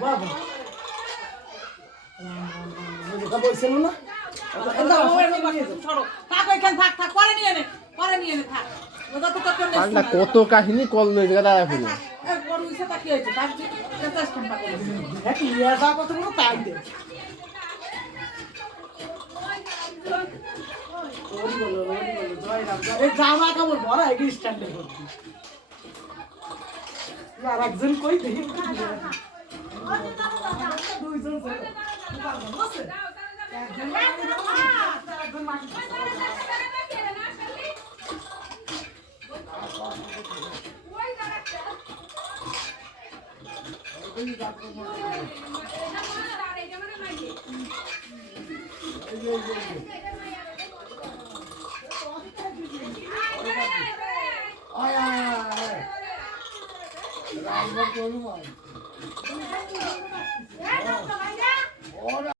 বাবা এটা বলছিল না কত কাহিনী কল নই জায়গা দাঁড়া ফেলে জামা কাপড় ভরা এগিয়ে স্ট্যান্ডে করছি আর একজন কই দেখি দুইজন রামবাগ করুন